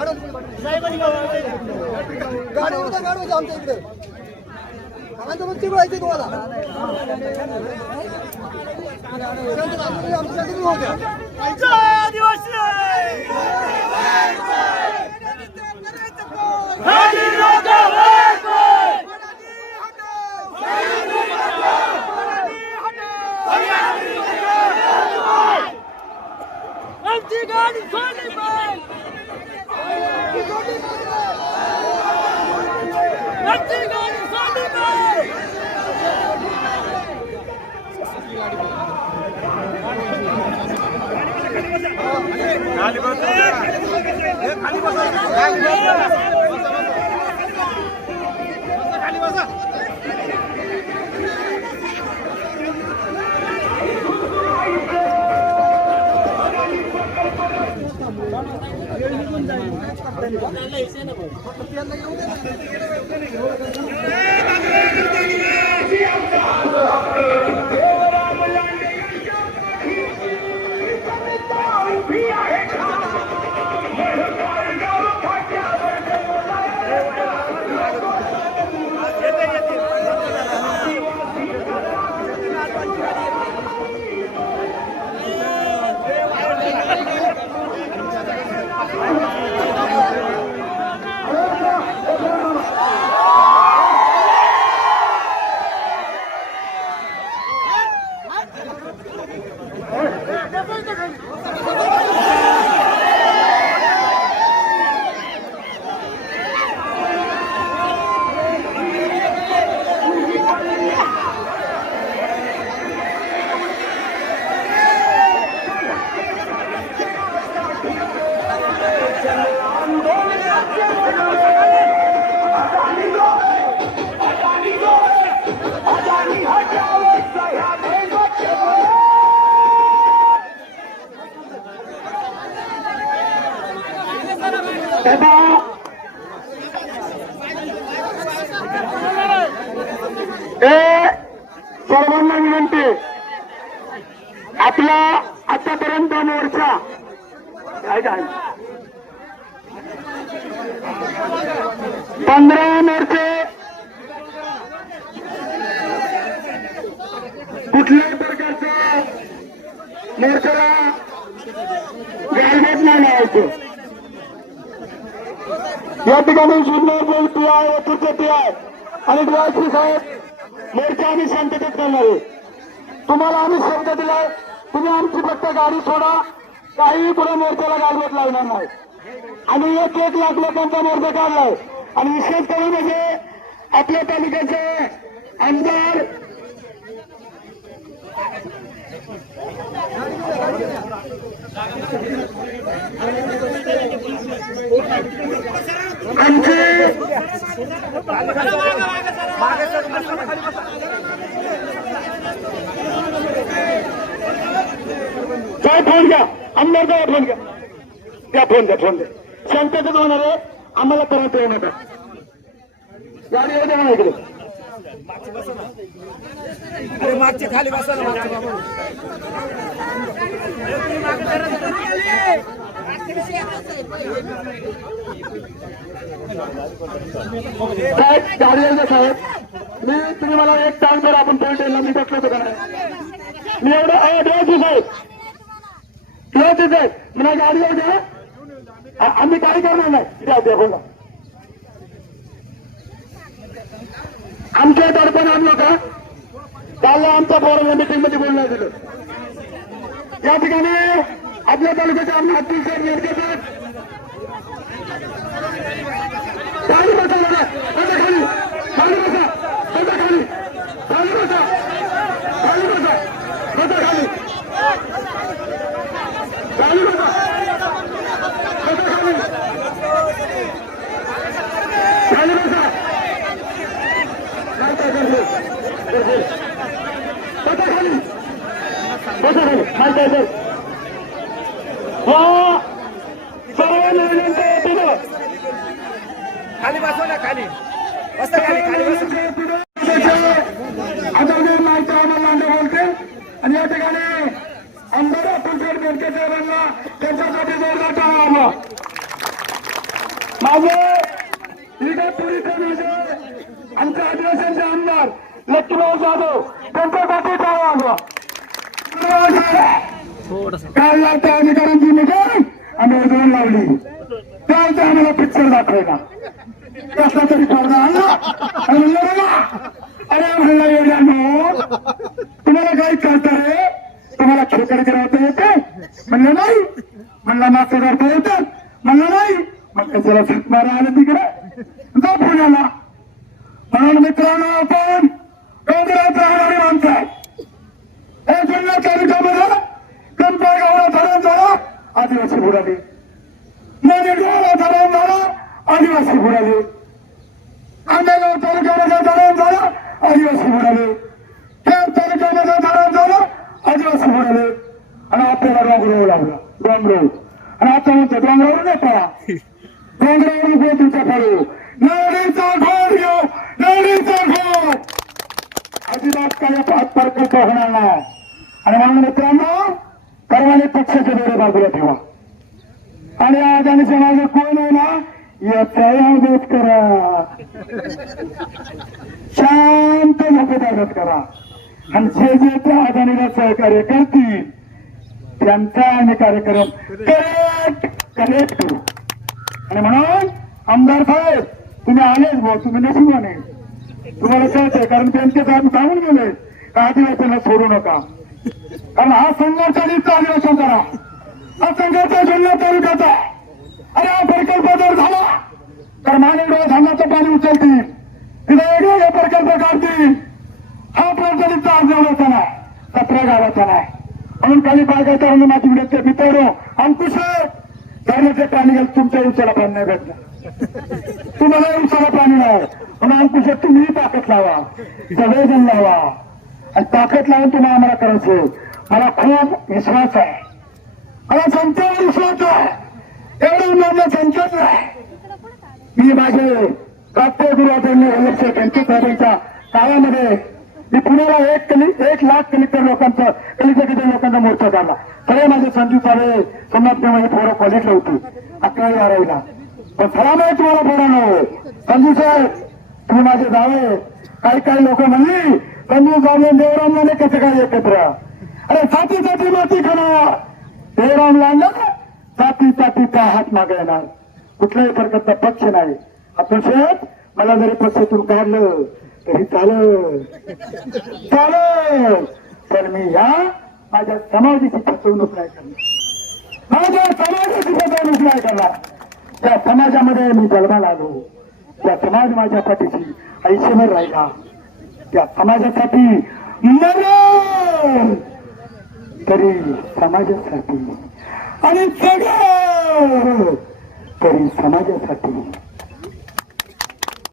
गाडव आमच्या इकडे आमच्या मग तिकडे आहे तुम्हाला सर्वांना विनंती आपला आतापर्यंत मोर्चा काय काय 15 मोर्चे कुठल्याही प्रकारच्या मोर्चाला गालबोट नाही लावायचं. या ठिकाणी जुन्नर पीआय ओतूरचे पीआय आणि डीवायसी साहेब मोर्चा आम्ही शांततेत करणार आहे. तुम्हाला आम्ही शब्द दिलाय तुम्ही आमची फक्त गाडी सोडा, काहीही पुढे मोर्चाला गालबोट लावणार नाही. आम्ही 1 लाख लोकांचा मोर्चा काढलाय आणि विशेष करून म्हणजे आपल्या तालुक्याचे आमदार आमचे काय फोन घ्या आमदार काय फोन घ्या त्या फोन द्या शांततेत होणार आहे. आम्हाला परत येऊ नका. गाडी येऊ द्या ना इकडे. अरे मागचे खाली बसा ना. साहेब गाडी येऊ द्या साहेब. तुम्ही मला एक टाइम जर आपण पॉईंट येईल मी बसलो होतो का नाही. मी एवढं दिवस आहे मला गाडी येऊ द्या. आम्ही काही करणार नाही. द्या बोला. आमच्या दडपण आणलं का काल आमच्या बोर्ड मीटिंग मध्ये बोलण्यात दिलं. या ठिकाणी आपल्या तालुक्याचे आमदार अब्दुल शेख नेरके साहेब खाली बसा खाली खाली बसा खाली खाली बसा खाली बसा खाली खाली बसा खाली बसा खाली बसा खाली सर्वांना विनंती आहे खाली बसव ना खाली बसा खाली खाली आदरणीय नाईक रामन बोलते आणि या ठिकाणी आमदार अब्दुल शेख नेरके साहेबांना त्यांच्यासाठी जोरदार टाळा. माझे इगतपुरीचे विजय आमच्या आदिवासींचे आमदार लक्ष्मीराव जाधव त्यांच्यासाठी काय आलो काल त्या अधिकाऱ्यांची मिटिंग आम्ही उजवून लावली त्याचा आम्हाला पिक्चर दाखवला कसला तरी पडदा आणला आणि म्हणलं बघा अरे म्हणला येड्यानो तुम्हाला काही कळतं रे तुम्हाला खेकडे गिरवता येते म्हणलं नाही म्हणला मासे धरता येतात म्हणलं नाही मग कशाला झक मारा आलं तिकडे जा पुण्याला म्हणून मित्रांनो आपण डोंगरात राहणारी माणसं आहे हे जुन्या तालुक्यामध्ये पिंपळगावला धरण झाला आदिवासी बुडाले नदीगावला धरण झाला आदिवासी बुडाले आंबेगाव तालुक्यामध्ये धरण झालं आदिवासी बुडाले खेड तालुक्यामध्ये धरण झालं आदिवासी बुडाले आणि आपल्याला डोंगरावर लावला डोंगरावर आणि आता म्हणतो डोंगरावर नाही पळा डोंगरावर उभे तुमच्या पळू नवरीचा घोड घेऊ नवरीचा घोड अजिबात काही प्रकल्प होणार नाही आणि म्हणून मित्रांनो सर्वांनी पक्षाचे डोळे बाजूला ठेवा आणि अदानीच्या मागे कोण आहे ना याचा अभ्यास करा शांत झोपेत अभ्यास करा आणि जे जे त्या अदानीला सहकार्य करतील त्यांचा आम्ही कार्यक्रम करेक्ट करू आणि म्हणून आमदार साहेब तुम्ही आलेच भाऊ तुम्ही नशिबाने तुम्हाला कळतंय कारण त्यांचे साहेब सांगून गेले का आदिवासींना सोडू नका कारण हा संघर्षाचा अधिवेशन करा हा संघर्ष जिल्हा तालुक्याचा अरे हा प्रकल्प जर झाला तर मानेडोळा धान्याचं पाणी उचलतील तिथे वेगवेगळे प्रकल्प काढतील हा प्रचलितचा आजवडाचा नाही 17 गावाचा नाही म्हणून काही बागायता माझी विनंती मित्रांनो अंकुश धरणाचे पाणी गेलं तुमच्या उसाला पाणी नाही भेटलं तुम्हाला उसाला पाणी नाही म्हणून अंकुश तुम्ही ताकद लावा सगळेजण लावा आणि ताकद लावून तुम्हाला आम्हाला करायचं मला खूप विश्वास आहे मला संतांवर विश्वास आहे एवढं माझं संकट नाही मी माझे प्राप्त गुरुवाचार्य लक्ष त्यांच्या साहेबांच्या काळामध्ये मी पुण्याला 1 लाख कलेक्टर लोकांचा कलेक्टर लोकांचा मोर्चा काढला सगळे माझे संजू सारे सोमनाथ माझे पोरं कॉलेजला होती 11वी 12वीला पण सलाम आहे तुम्हाला पोरांनो संजू साहेब तुम्ही माझे जावे काही लोक म्हणली संजू साहेब देवरामला कसं काय एकत्र अरे साथी माती खाणार देवरामला साथीचा हात मागे येणार कुठल्याही प्रकारचा पक्ष नाही आपण शेत मला जरी पक्षातून काढलं तरी चालेल पण मी या माझ्या समाजाची फसवणूक नाही करणार माझ्या समाजाची फसवणूक नाही करणार त्या समाजामध्ये मी जन्माला आलो त्या समाज माझ्या पाठीशी आयुष्यभर राहिला त्या समाजासाठी मरण तरी समाजासाठी आणि सगळं तरी समाजासाठी